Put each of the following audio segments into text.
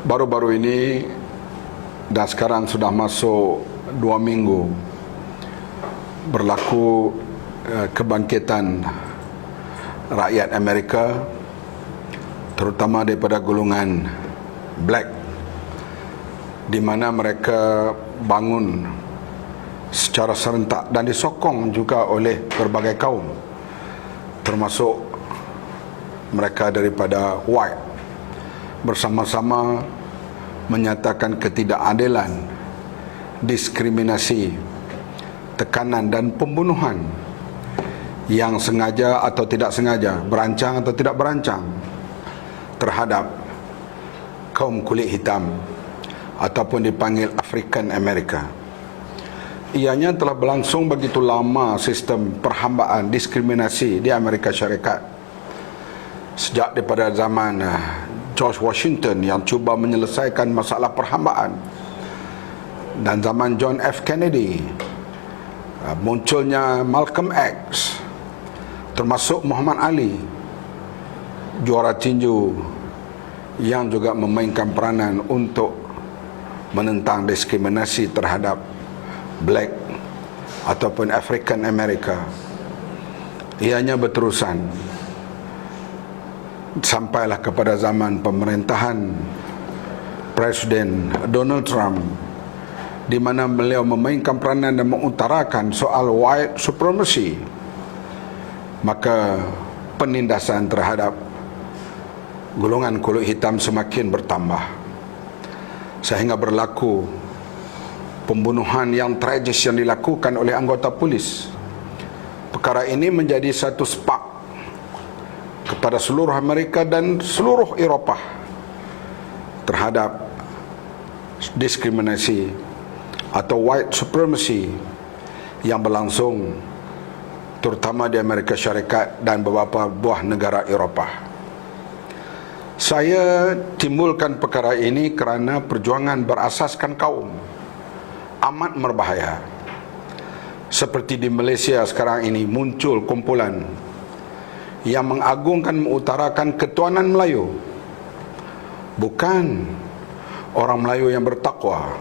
Baru-baru ini dan sekarang sudah masuk 2 minggu berlaku kebangkitan rakyat Amerika, terutama daripada golongan black, di mana mereka bangun secara serentak dan disokong juga oleh berbagai kaum, termasuk mereka daripada white, bersama-sama menyatakan ketidakadilan, diskriminasi, tekanan dan pembunuhan yang sengaja atau tidak sengaja, berancang atau tidak berancang terhadap kaum kulit hitam ataupun dipanggil African America. Ianya telah berlangsung begitu lama sistem perhambaan, diskriminasi di Amerika Syarikat, sejak daripada zaman George Washington yang cuba menyelesaikan masalah perhambaan, dan zaman John F. Kennedy, munculnya Malcolm X, termasuk Muhammad Ali, juara tinju yang juga memainkan peranan untuk menentang diskriminasi terhadap black ataupun African America. Ianya berterusan sampailah kepada zaman pemerintahan Presiden Donald Trump, di mana beliau memainkan peranan dan mengutarakan soal white supremacy. Maka penindasan terhadap golongan kulit hitam semakin bertambah, sehingga berlaku pembunuhan yang tragis yang dilakukan oleh anggota polis. Perkara ini menjadi satu spark kepada seluruh Amerika dan seluruh Eropah terhadap diskriminasi atau white supremacy yang berlangsung terutama di Amerika Syarikat dan beberapa buah negara Eropah. Saya timbulkan perkara ini kerana perjuangan berasaskan kaum amat berbahaya. Seperti di Malaysia sekarang ini muncul kumpulan yang mengagungkan, mengutarakan ketuanan Melayu. Bukan orang Melayu yang bertakwa,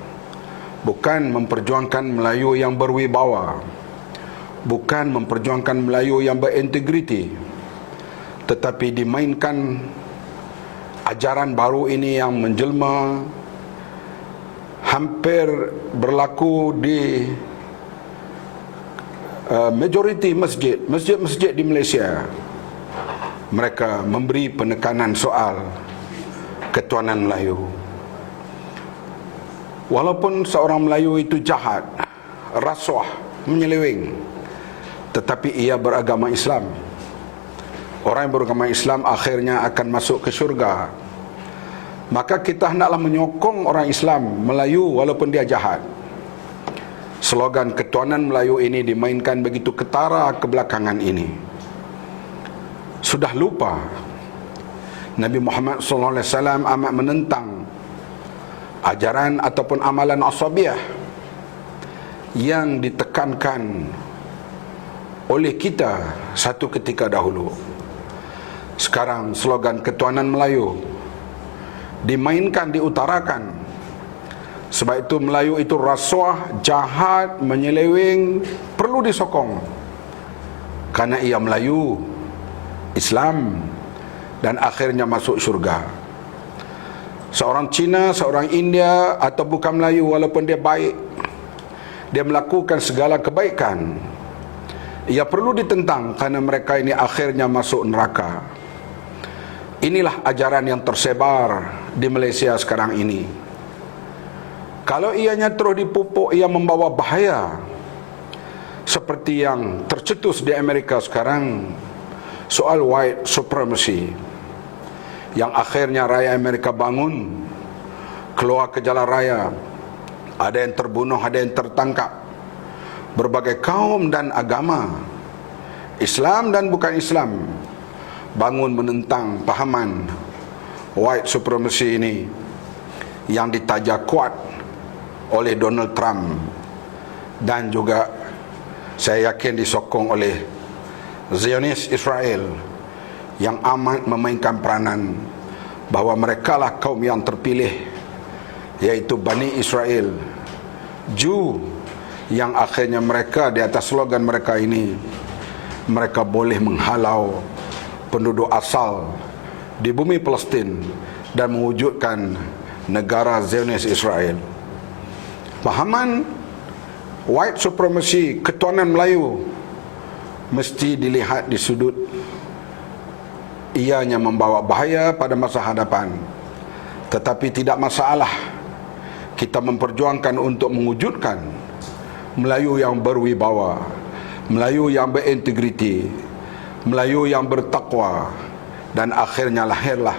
bukan memperjuangkan Melayu yang berwibawa, bukan memperjuangkan Melayu yang berintegriti, tetapi dimainkan ajaran baru ini yang menjelma, hampir berlaku di majoriti masjid di Malaysia. Mereka memberi penekanan soal ketuanan Melayu. Walaupun seorang Melayu itu jahat, rasuah, menyeleweng, tetapi ia beragama Islam. Orang yang beragama Islam akhirnya akan masuk ke syurga. Maka kita hendaklah menyokong orang Islam Melayu walaupun dia jahat. Slogan ketuanan Melayu ini dimainkan begitu ketara kebelakangan ini. Sudah lupa Nabi Muhammad SAW amat menentang ajaran ataupun amalan asabiah yang ditekankan oleh kita satu ketika dahulu. Sekarang slogan ketuanan Melayu dimainkan, diutarakan. Sebab itu Melayu itu rasuah, jahat, menyeleweng, perlu disokong karena ia Melayu, Islam, dan akhirnya masuk syurga. Seorang Cina, seorang India atau bukan Melayu, walaupun dia baik, dia melakukan segala kebaikan, ia perlu ditentang kerana mereka ini akhirnya masuk neraka. Inilah ajaran yang tersebar di Malaysia sekarang ini. Kalau ianya terus dipupuk, ia membawa bahaya seperti yang tercetus di Amerika sekarang, soal white supremacy, yang akhirnya rakyat Amerika bangun, keluar ke jalan raya. Ada yang terbunuh, ada yang tertangkap. Berbagai kaum dan agama, Islam dan bukan Islam, bangun menentang pahaman white supremacy ini yang ditajak kuat oleh Donald Trump, dan juga saya yakin disokong oleh Zionis Israel yang amat memainkan peranan bahawa merekalah kaum yang terpilih, yaitu Bani Israel, Jew, yang akhirnya mereka di atas slogan mereka ini, mereka boleh menghalau penduduk asal di bumi Palestin dan mewujudkan negara Zionis Israel. Pahaman white supremacy, ketuanan Melayu, mesti dilihat di sudut ianya membawa bahaya pada masa hadapan. Tetapi tidak masalah kita memperjuangkan untuk mewujudkan Melayu yang berwibawa, Melayu yang berintegriti, Melayu yang bertakwa, dan akhirnya lahirlah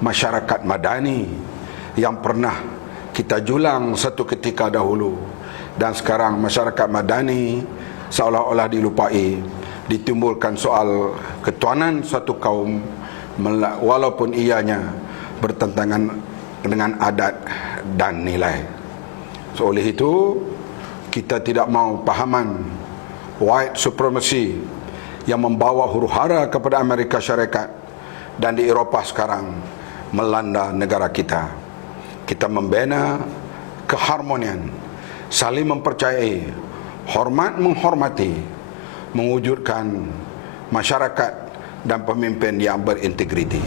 masyarakat madani yang pernah kita julang satu ketika dahulu, dan sekarang masyarakat madani seolah-olah dilupai. Ditimbulkan soal ketuanan suatu kaum walaupun ianya bertentangan dengan adat dan nilai. So, oleh itu kita tidak mahu pahaman white supremacy yang membawa huru-hara kepada Amerika Syarikat dan di Eropah sekarang melanda negara kita. Kita membina keharmonian, saling mempercayai, hormat menghormati, mewujudkan masyarakat dan pemimpin yang berintegriti.